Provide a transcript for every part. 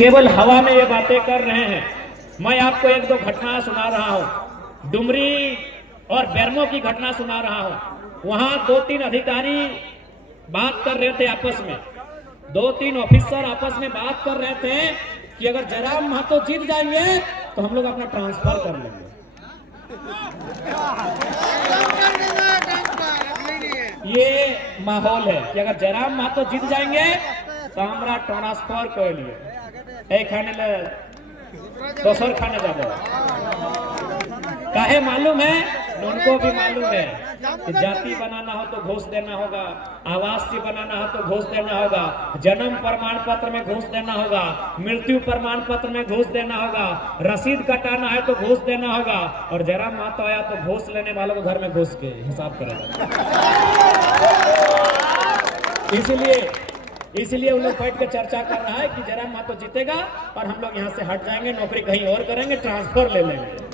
केवल हवा में ये बातें कर रहे हैं। मैं आपको एक दो घटना सुना रहा हूं, डुमरी और बेरमो की घटना सुना रहा हूं। वहां 2-3 अधिकारी बात कर रहे थे आपस में, 2-3 ऑफिसर आपस में बात कर रहे थे कि अगर जयराम महतो जीत जाएंगे तो हम लोग अपना ट्रांसफर कर लेंगे। ये माहौल है कि अगर जयराम महतो जीत जाएंगे तो हमारा ट्रांसफर कर लिए खाने ले दोसर खाने जाबो। काहे मालूम है? उनको भी मालूम है कि जाति बनाना हो तो घूस देना होगा, आवासीय बनाना हो तो घूस देना होगा, जन्म प्रमाण पत्र में घूस देना होगा, मृत्यु प्रमाण पत्र में घूस देना होगा, रसीद कटाना है तो घूस देना होगा। और जयराम महतो आया तो घूस लेने वालों को घर में घुस के हिसाब करेगा। इसलिए उन लोग बैठ के चर्चा कर रहा है कि जयराम महतो जीतेगा और हम लोग यहाँ से हट जाएंगे, नौकरी कहीं और करेंगे, ट्रांसफर ले लेंगे।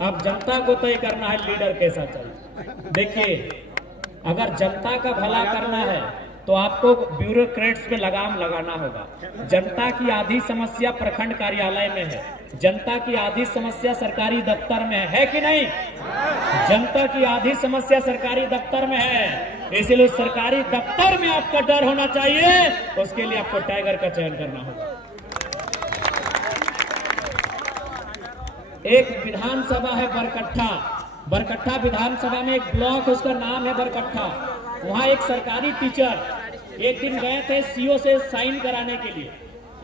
अब जनता को तय करना है लीडर कैसा चाहिए। देखिए, अगर जनता का भला करना है तो आपको ब्यूरोक्रेट्स पे लगाम लगाना होगा। जनता की आधी समस्या प्रखंड कार्यालय में है, जनता की आधी समस्या सरकारी दफ्तर में है कि नहीं? जनता की आधी समस्या सरकारी दफ्तर में है, इसलिए सरकारी दफ्तर में आपका डर होना चाहिए। उसके लिए आपको टाइगर का चयन करना होगा। एक विधानसभा है बरकट्ठा विधानसभा में एक ब्लॉक है, उसका नाम है बरकट्ठा। वहां एक सरकारी टीचर एक दिन गए थे सीओ से साइन कराने के लिए।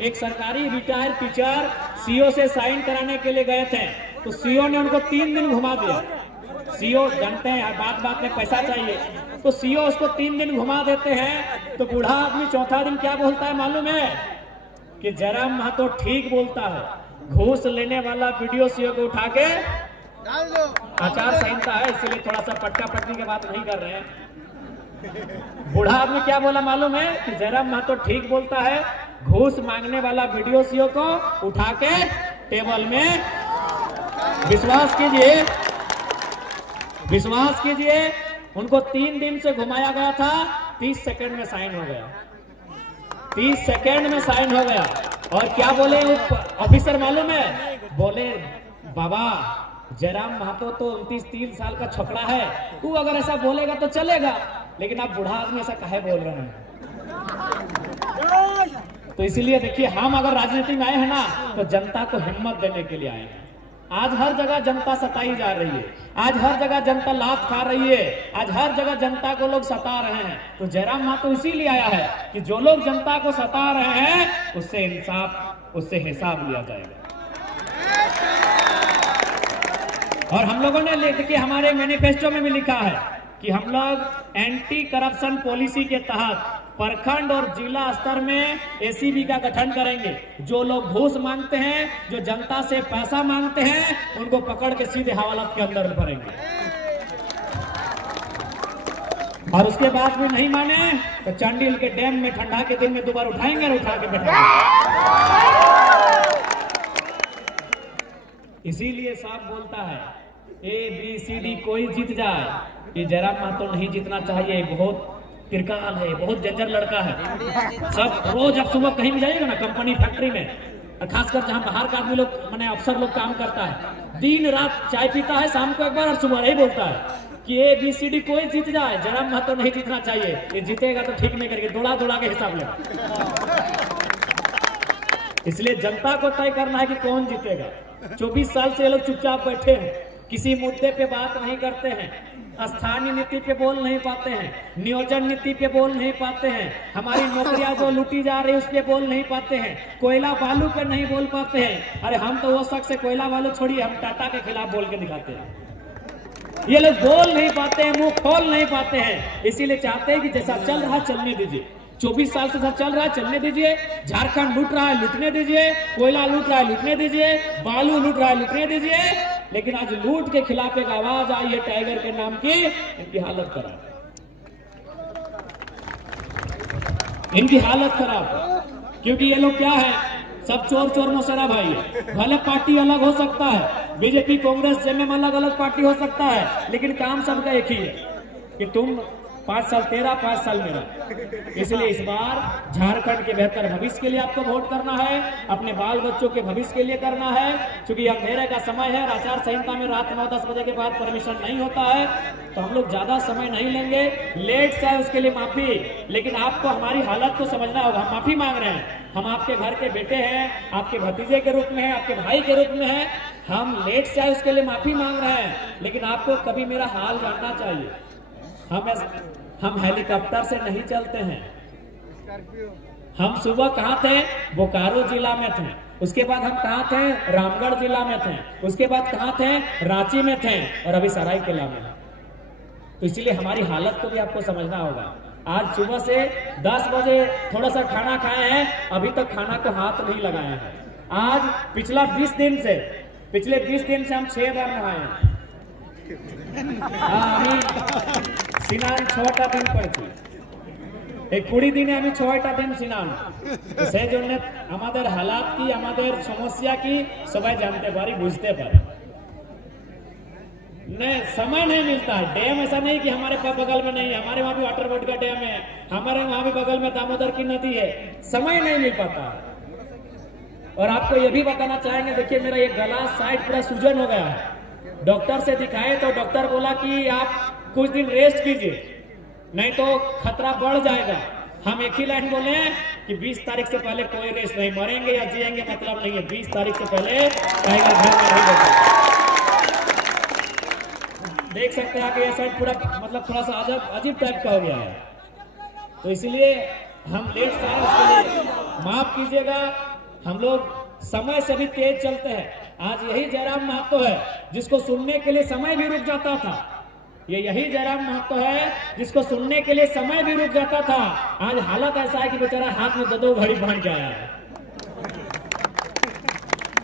एक सरकारी रिटायर्ड टीचर सीओ से साइन कराने के लिए गए थे, तो सीओ ने उनको 3 दिन घुमा दिया। सीओ जानते हैं बात बात में पैसा चाहिए, तो सीओ उसको 3 दिन घुमा देते हैं। तो बूढ़ा आदमी चौथा दिन क्या बोलता है मालूम है? कि जयराम महतो ठीक बोलता है, घूस लेने वाला वीडियो सीओ को उठा के आचार संहिता है, इसलिए थोड़ा सा पट्टा पट्टी की बात नहीं कर रहे हैं। बूढ़ा आदमी क्या बोला मालूम है? कि जयराम महतो ठीक बोलता है, घूस मांगने वाला वीडियो सीओ को उठा के टेबल में विश्वास कीजिए उनको 3 दिन से घुमाया गया था, 30 सेकंड में साइन हो गया। 30 सेकंड में साइन हो गया। और क्या बोले ऑफिसर मालूम है? बोले बाबा जयराम महतो तो 29-30 साल का छोकरा है, तू अगर ऐसा बोलेगा तो चलेगा, लेकिन आप बूढ़ा आदमी ऐसा काहे बोल रहे हैं? तो इसीलिए देखिए, हम अगर राजनीति में आए हैं ना तो जनता को हिम्मत देने के लिए आए हैं। आज हर जगह जनता सताई जा रही है, आज हर जगह जनता लात खा रही है, आज हर जगह जनता को लोग सता रहे हैं। तो जयराम महतो इसीलिए आया है कि जो लोग जनता को सता रहे हैं उससे हिसाब लिया जाएगा। और हम लोगों ने देखिए हमारे मैनिफेस्टो में भी लिखा है कि हम लोग एंटी करप्शन पॉलिसी के तहत प्रखंड और जिला स्तर में एसीबी का गठन करेंगे। जो लोग घूस मांगते हैं, जो जनता से पैसा मांगते हैं, उनको पकड़ के सीधे हवालात के अंदर भरेंगे। और उसके बाद भी नहीं माने तो चांडिल के डैम में ठंडा के दिन में दोबारा उठाएंगे और उठा के बैठाएंगे। इसीलिए साहब बोलता है ABCD कोई जीत जाए, ये जयराम महतो नहीं जीतना चाहिए। बहुत तिरकाल है, बहुत जंजर लड़का है। सब रोज आप सुबह कहीं भी जाइएगा ना, कंपनी फैक्ट्री में, और खासकर जहाँ बाहर का आदमी लोग माने अफसर लोग काम करता है, दिन रात चाय पीता है, शाम को एक बार और सुबह ही बोलता है कि ABCD कोई जीत जाए, जयराम महतो नहीं जीतना चाहिए। ये जीतेगा तो ठीक नहीं करके दौड़ा के हिसाब लेगा। इसलिए जनता को तय करना है कि कौन जीतेगा। 24 साल से ये लोग चुपचाप बैठे हैं, किसी मुद्दे पे बात नहीं करते हैं, स्थानीय नीति पे बोल नहीं पाते हैं, नियोजन नीति पे बोल नहीं पाते हैं, हमारी नौकरियां जो लूटी जा रही है उस पे बोल नहीं पाते हैं, कोयला बालू पे नहीं बोल पाते हैं। अरे हम तो वो शख्स है, कोयला बालू छोड़िए, हम टाटा के खिलाफ बोल के दिखाते हैं। ये लोग बोल नहीं पाते हैं, मुंह खोल नहीं पाते हैं। इसीलिए चाहते हैं कि जैसा चल रहा चलने दीजिए। 24 साल से सब चल रहा है, चलने दीजिए। झारखंड लूट रहा है, लूटने दीजिए। कोयला लूट रहा है, लूटने दीजिए। बालू लूट रहा है, लूटने दीजिए। लेकिन आज लूट के खिलाफ एक आवाज आई है टाइगर के नाम की, इनकी हालत खराब है, इनकी हालत खराब है। क्योंकि ये लोग क्या है, सब चोर मौसेरा भाई है। भले पार्टी अलग हो सकता है, बीजेपी कांग्रेस जेएमएम अलग अलग पार्टी हो सकता है, लेकिन काम सबका एक ही है कि तुम 5 साल तेरा, 5 साल मेरा। इसलिए इस बार झारखंड के बेहतर भविष्य के लिए आपको वोट करना है, अपने बाल बच्चों के भविष्य के लिए करना है। क्योंकि अंधेरे का समय है, आचार संहिता में रात 9-10 बजे के बाद परमिशन नहीं होता है, तो हम लोग ज्यादा समय नहीं लेंगे। लेट से आए उसके लिए माफी, लेकिन आपको हमारी हालत को समझना होगा। हम माफी मांग रहे हैं, हम आपके घर के बेटे हैं, आपके भतीजे के रूप में हैं, आपके भाई के रूप में हैं। हम लेट से आए उसके लिए माफी मांग रहे हैं, लेकिन आपको कभी मेरा हाल जानना चाहिए। हम हेलीकॉप्टर से नहीं चलते हैं। हम सुबह कहाँ थे? बोकारो जिला में थे। उसके बाद हम कहाँ थे? रामगढ़ जिला में थे। उसके बाद कहाँ थे? रांची में थे, और अभी सरायकेला में। तो इसलिए हमारी हालत को भी आपको समझना होगा। आज सुबह से 10 बजे थोड़ा सा खाना खाए हैं, अभी तक खाना को हाथ नहीं लगाए हैं। आज पिछले 20 दिन से हम 6 बार नहाए हैं। स्नान 6টা दिन पड़ती, एक 20 दिने আমি 6টা दिन स्नान। तो সেই জন্য আমাদের হালাত কি, আমাদের সমস্যা কি সবাই জানতে পারি, বুঝতে পারি। नहीं, समय नहीं मिलता। डैम ऐसा नहीं कि हमारे बगल में नहीं है, हमारे वहाँ भी वाटर बोर्ड का डैम है, हमारे वहाँ भी बगल में दामोदर की नदी है। समय नहीं मिल पाता। और आपको ये भी बताना चाहेंगे, देखिए मेरा ये गला साइड पूरा सूजन हो गया है। डॉक्टर से दिखाए तो डॉक्टर बोला कि आप कुछ दिन रेस्ट कीजिए, नहीं तो खतरा बढ़ जाएगा। हम एक ही लाइन बोले कि 20 तारीख से पहले कोई रेस्ट नहीं, मरेंगे या जिएंगे मतलब नहीं है। 20 तारीख से पहले टाइगर घर में नहीं बैठे। देख सकते हैं कि ये साइड पूरा मतलब थोड़ा सा अजीब टाइप का हो गया है। तो इसलिए हम लेट से आए, उसके लिए माफ कीजिएगा। हम लोग समय से भी तेज चलते हैं। आज यही जयराम महतो है जिसको सुनने के लिए समय भी रुक जाता था। यही जयराम महतो है जिसको सुनने के लिए समय भी रुक जाता था। आज हालत ऐसा है कि बेचारा हाथ में 2 घड़ी पहन के आया है।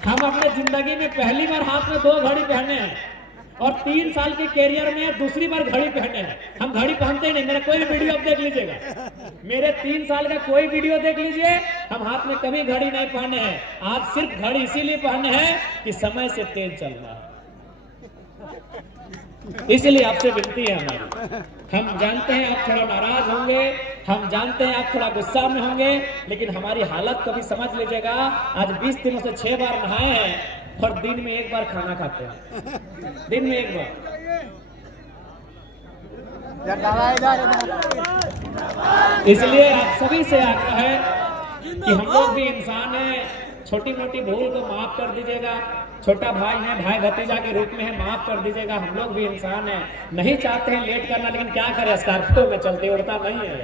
हम अपने जिंदगी में पहली बार हाथ में 2 घड़ी पहने हैं, और 3 साल के कैरियर में दूसरी बार घड़ी पहने हैं। हम घड़ी पहनते ही नहीं। मेरा कोई वीडियो आप देख लीजिएगा, मेरे 3 साल का कोई वीडियो देख लीजिए, हम हाथ में कभी घड़ी नहीं पहने हैं। आज सिर्फ घड़ी इसीलिए पहने हैं कि समय से तेज चलना है। इसलिए आपसे विनती है हमारी। हम जानते हैं आप थोड़ा नाराज होंगे, हम जानते हैं आप थोड़ा गुस्सा में होंगे, लेकिन हमारी हालत को भी समझ लीजिएगा। आज 20 दिनों से 6 बार नहाए हैं, और दिन में 1 बार खाना खाते हैं। दिन में 1 बार। इसलिए आप सभी से आग्रह है कि हम लोग भी इंसान हैं, छोटी मोटी भूल को माफ कर दीजिएगा। छोटा भाई है, भाई भतीजा के रूप में है, माफ कर दीजिएगा। हम लोग भी इंसान हैं, नहीं चाहते हैं लेट करना, लेकिन क्या करें, स्कॉर्पियो में चलते उड़ता नहीं है।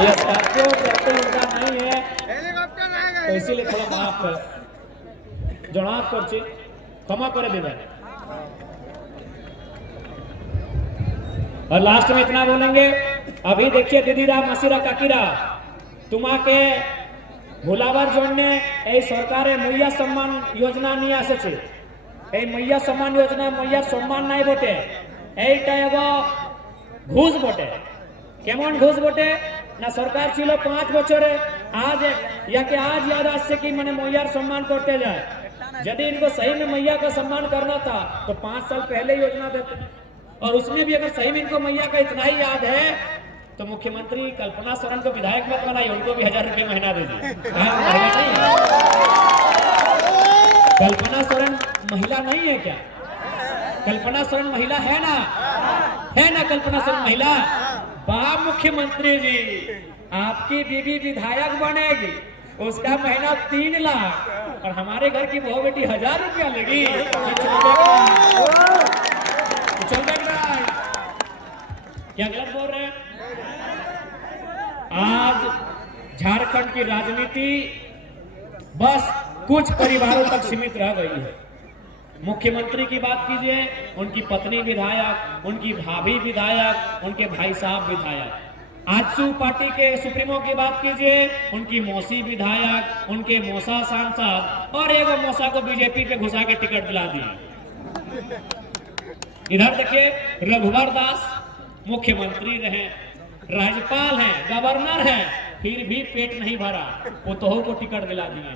ये स्कॉर्पियो चलते उड़ता नहीं है, तो इसीलिए थोड़ा माफ कर जनाब करছি, क्षमा করে देवें। और लास्ट में इतना बोलेंगे, अभी देखिए दीदीरा मासिरा काकीरा তোমাকে ভোলাবার জন্য এই সরকারে মৈয়া সম্মান যোজনা নিয়ে এসেছে। এই মৈয়া সম্মান যোজনা মৈয়ার সম্মান নাই বটে, এইটা এগো ঘুষ বটে। কেমন ঘুষ বটে না, সরকার ছিল 5 বছরে, आज याद আসছে कि मैंने मैयार सम्मान करते जाए। यदि इनको सही में मैया का सम्मान करना था तो 5 साल पहले योजना देते, और उसमें भी अगर सही में इनको मैया का इतना ही याद है तो मुख्यमंत्री कल्पना सोरेन को विधायक मत बनाइए, उनको भी 1000 रुपये महीना दीजिए। कल्पना सोरेन महिला नहीं है क्या? कल्पना सोरेन महिला है ना? है ना कल्पना सोरेन महिला? वाह मुख्यमंत्री जी, आपकी बीबी विधायक बनेगी, उसका महीना 3 लाख, और हमारे घर की बहू बेटी 1000 रुपया लेगी। क्या गलत बोल रहे हैं? आज झारखंड की राजनीति बस कुछ परिवारों तक सीमित रह गई है। मुख्यमंत्री की बात कीजिए, उनकी पत्नी विधायक, उनकी भाभी विधायक, उनके भाई साहब विधायक। आजसू पार्टी के सुप्रीमो की बात कीजिए, उनकी मौसी विधायक, उनके मौसा सांसद, और एक मौसा को बीजेपी पे घुसा के टिकट दिला दिए। इधर देखिए रघुवर दास मुख्यमंत्री रहे, राज्यपाल हैं, गवर्नर हैं, फिर भी पेट नहीं भरा, पुतोह को टिकट दिला दिए।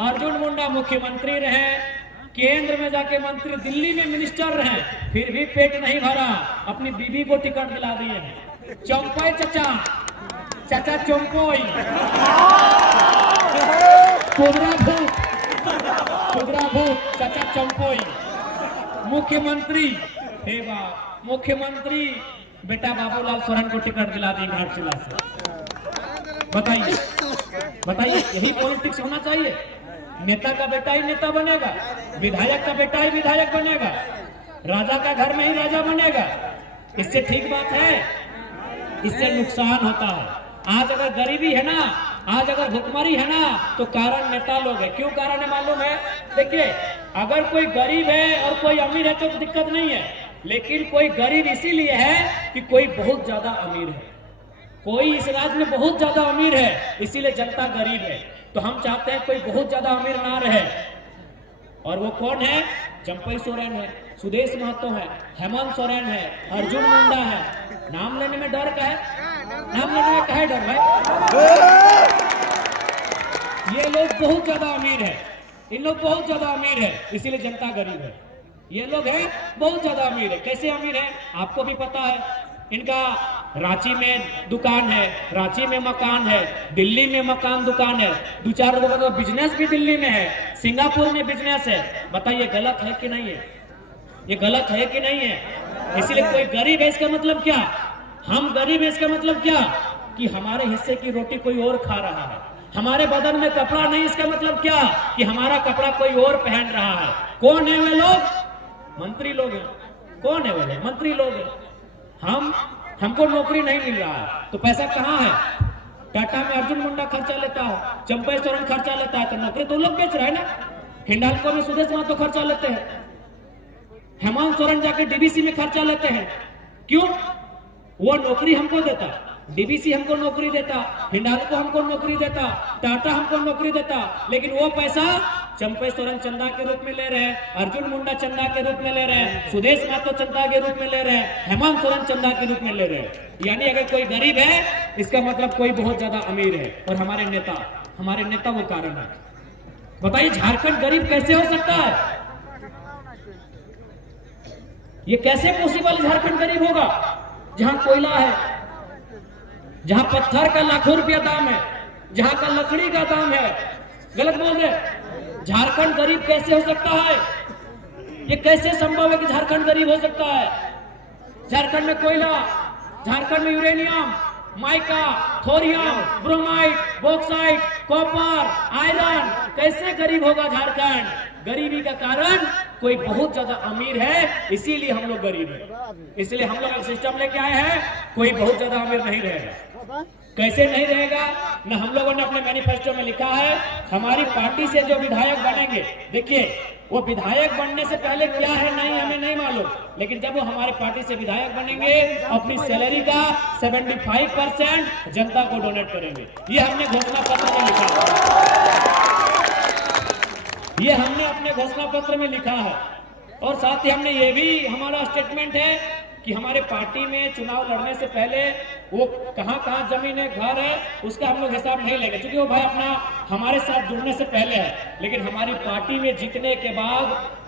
अर्जुन मुंडा मुख्यमंत्री रहे, केंद्र में जाके मंत्री, दिल्ली में मिनिस्टर रहे, फिर भी पेट नहीं भरा, अपनी बीबी को टिकट दिला दिए हैं। चौंपोई चाचा, चाचा चौंपोई, कुबरा भूत, चाचा चौंपोई, मुख्यमंत्री, हे बाप, मुख्यमंत्री बेटा बाबूलाल सोरेन को टिकट दिला दी घाटशिला से। बताइए बताइए, यही पॉलिटिक्स होना चाहिए? नेता का बेटा ही नेता बनेगा, विधायक का बेटा ही विधायक बनेगा, राजा का घर में ही राजा बनेगा। इससे ठीक बात है? इससे नुकसान होता है। आज अगर गरीबी है ना, आज अगर भुखमरी है ना, तो कारण नेता लोग है। क्यों कारण है मालूम है? देखिए, अगर कोई गरीब है और कोई अमीर है तो दिक्कत नहीं है, लेकिन कोई गरीब इसीलिए है कि कोई बहुत ज्यादा अमीर है, कोई इस राज्य में बहुत ज्यादा अमीर है, इसीलिए जनता गरीब है। तो हम चाहते हैं कोई बहुत ज्यादा अमीर ना रहे। और वो कौन है? चंपई सोरेन है, सुदेश महतो है, हेमंत सोरेन है, अर्जुन मुंडा है। नाम लेने में डर का है? नाम लेने में काहे डर भाई? ये लोग बहुत ज्यादा अमीर है, इन लोग बहुत ज्यादा अमीर है, इसीलिए जनता गरीब है। ये लोग हैं बहुत ज्यादा अमीर है। कैसे अमीर है आपको भी पता है। इनका रांची में दुकान है, रांची में मकान है, दिल्ली में मकान दुकान है, 2-4 लोगों का बिजनेस भी दिल्ली में है, सिंगापुर में बिजनेस है। बताइए गलत है कि नहीं है? ये गलत है कि नहीं है? इसलिए कोई गरीब है इसका मतलब क्या? हम गरीब है इसका मतलब क्या? कि हमारे हिस्से की रोटी कोई और खा रहा है, हमारे बदन में कपड़ा नहीं, इसका मतलब क्या? कि हमारा कपड़ा कोई और पहन रहा है। कौन है वे लोग? मंत्री लोग हैं। कौन है वे लोग? मंत्री लोग हैं। हमको नौकरी नहीं मिल रहा है तो पैसा कहाँ है? टाटा में अर्जुन मुंडा खर्चा लेता है, चंपई सोरेन खर्चा लेता है, तो नौकरी तो लोग बेच रहे हैं ना। हिंडाल्को में सुदेश महतो खर्चा लेते हैं, हेमंत सोरेन जाके डीबीसी में खर्चा लेते हैं। क्यों? वो नौकरी हमको देता, डीबीसी हमको नौकरी देता, हिंडाल्को हमको नौकरी देता, टाटा हमको नौकरी देता, लेकिन वो पैसा चंपई सोरेन चंदा के रूप में ले रहे हैं, अर्जुन मुंडा चंदा के रूप में ले रहे हैं, सुदेश महतो चंदा के रूप में ले रहे हैं, हेमंत सोरेन चंदा के रूप में ले रहे हैं। यानी अगर कोई गरीब है इसका मतलब कोई बहुत ज्यादा अमीर है। और हमारे नेता वो कारण है। बताइए झारखंड गरीब कैसे हो सकता है? ये कैसे पॉसिबल? झारखंड गरीब होगा जहां कोयला है, जहां पत्थर का लाखों रुपया दाम है, जहां का लकड़ी का दाम है। गलत बोल रहे? झारखंड गरीब कैसे हो सकता है? ये कैसे संभव है कि झारखंड गरीब हो सकता है? झारखंड में कोयला, झारखंड में uranium, mica, thorium, bromide, bauxite, copper, iron, कैसे गरीब होगा झारखंड? गरीबी का कारण कोई बहुत ज्यादा अमीर है, इसीलिए हम लोग गरीब हैं। इसलिए हम लोग एक सिस्टम लेके आए हैं, कोई बहुत ज्यादा अमीर नहीं रहेगा। कैसे नहीं रहेगा? न हम लोगों ने अपने मैनिफेस्टो में लिखा है, हमारी पार्टी से जो विधायक बनेंगे, देखिए वो विधायक बनने से पहले क्या है नहीं हमें नहीं मालूम, लेकिन जब वो हमारी पार्टी से विधायक बनेंगे अपनी सैलरी का 75% जनता को डोनेट करेंगे। ये हमने घोषणा पत्र में लिखा है, ये हमने अपने घोषणा पत्र में लिखा है। और साथ ही हमने ये भी हमारा स्टेटमेंट है कि हमारे पार्टी में चुनाव लड़ने से पहले वो कहां जमीन है, घर है, उसका हम लोग हिसाब नहीं लेंगे, क्योंकि वो भाई अपना हमारे साथ जुड़ने से पहले है। लेकिन हमारी पार्टी में जीतने के बाद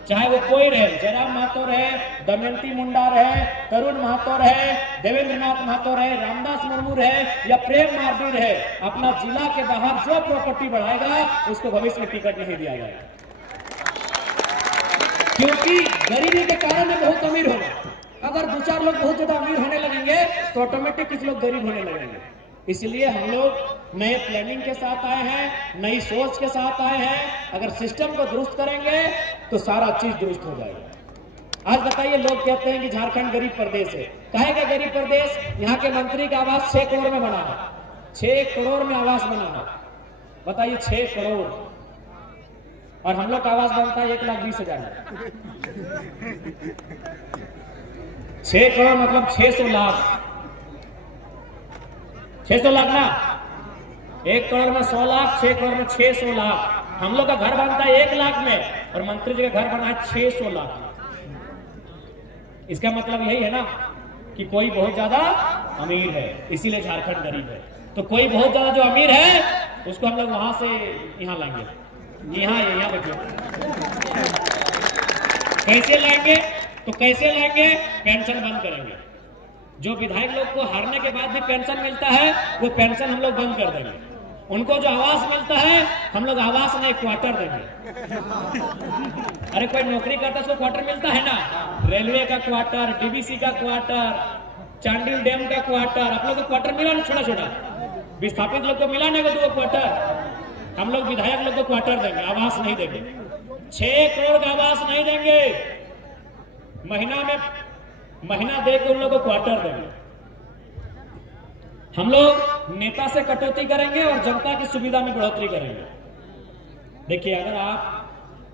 चाहे वो कोई रहे, जयराम महतो रहे, दमयंती मुंडा रहे, तरुण महतो रहे, देवेंद्र नाथ महतो रहे, रामदास मुर्मू रहे या प्रेम मार्डी रहे, अपना जिला के बाहर जो प्रॉपर्टी बढ़ाएगा उसको भविष्य में टिकट नहीं दिया जाएगा। क्योंकि गरीबी के कारण में बहुत अमीर होगा। अगर 2-4 लोग बहुत ज्यादा अमीर होने लगेंगे तो ऑटोमेटिक कुछ लोग गरीब होने लगेंगे। इसलिए हम लोग नए प्लानिंग के साथ आए हैं, नई सोच के साथ आए हैं। अगर सिस्टम को दुरुस्त करेंगे तो सारा चीज दुरुस्त हो जाएगा। आज बताइए, लोग कहते हैं कि झारखंड गरीब प्रदेश है। कहेगा गरीब प्रदेश? यहाँ के मंत्री का आवास 6 करोड़ में बना है, 6 करोड़ में आवास बना है। बताइए 6 करोड़, और हम लोग का आवास बनता है 1,20,000 में। 6 करोड़ मतलब 600 लाख, 600 लाख ना, 1 करोड़ में 100 लाख, 6 करोड़ में 600 लाख। हम लोग का घर बनता है 1 लाख में और मंत्री जी का घर बना है 600 लाख। इसका मतलब यही है ना कि कोई बहुत ज्यादा अमीर है, इसीलिए झारखंड गरीब है। तो कोई बहुत ज्यादा जो अमीर है उसको हम लोग वहां से यहाँ लाएंगे। यहाँ देखिए, कैसे लाएंगे? तो कैसे लाएंगे? पेंशन बंद करेंगे। जो विधायक लोग को हारने के बाद भी पेंशन मिलता है, वो पेंशन हम लोग बंद कर देंगे। उनको जो आवास मिलता है, हम लोग आवास नहीं क्वार्टर देंगे। अरे कोई नौकरी करता है उसको क्वार्टर मिलता है ना, रेलवे का क्वार्टर, डीबीसी का क्वार्टर, चांडिल डैम का क्वार्टर, आप लोग को क्वार्टर मिला ना, छोटा छोटा विस्थापित लोग को मिला ना दो क्वार्टर। हम लोग विधायक लोग को क्वार्टर देंगे, आवास नहीं देंगे। 6 करोड़ का आवास नहीं देंगे, महीना देकर उन लोगों को क्वार्टर देंगे। हम लोग नेता से कटौती करेंगे और जनता की सुविधा में बढ़ोतरी करेंगे। देखिए, अगर आप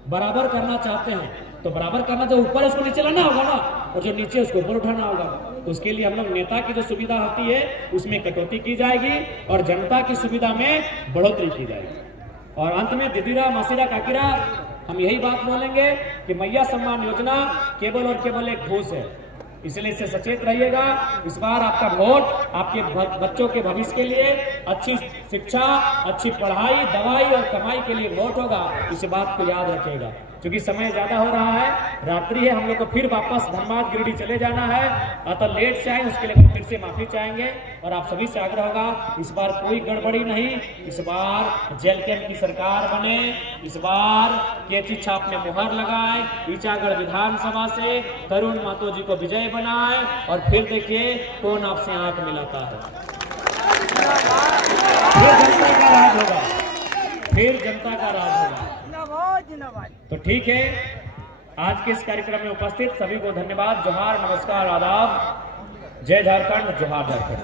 बराबर करना चाहते हैं तो बराबर करना, जो ऊपर उसको नीचे लाना होगा ना, और जो नीचे उसको ऊपर उठाना होगा। तो उसके लिए हम लोग नेता की जो सुविधा होती है उसमें कटौती की जाएगी और जनता की सुविधा में बढ़ोतरी की जाएगी। और अंत में दीदीरा मासीरा काकीरा, हम यही बात बोलेंगे कि मैया सम्मान योजना केवल और केवल एक घूस है, इसलिए इससे सचेत रहिएगा। इस बार आपका वोट आपके बच्चों के भविष्य के लिए, अच्छी शिक्षा, अच्छी पढ़ाई, दवाई और कमाई के लिए वोट होगा। इस बात को याद रखिएगा। क्योंकि समय ज्यादा हो रहा है, रात्रि है, हम लोग को फिर वापस धनबाद गिरिडीह चले जाना है, अतः लेट से आए उसके लिए फिर से माफी चाहेंगे। और आप सभी से आग्रह होगा, इस बार कोई गड़बड़ी नहीं, इस बार जेल कैंप की सरकार बने, इस बार केची छाप में मुहर लगाए, ईचागढ़ विधानसभा से तरुण महतो जी को विजय बनाए और फिर देखिए कौन आपसे आंख मिलाता है। फिर जनता का राज होगा, फिर जनता का राज होगा। तो ठीक है, आज के इस कार्यक्रम में उपस्थित सभी को धन्यवाद। जोहार, नमस्कार, आदाब। जय झारखंड, जोहार झारखंड।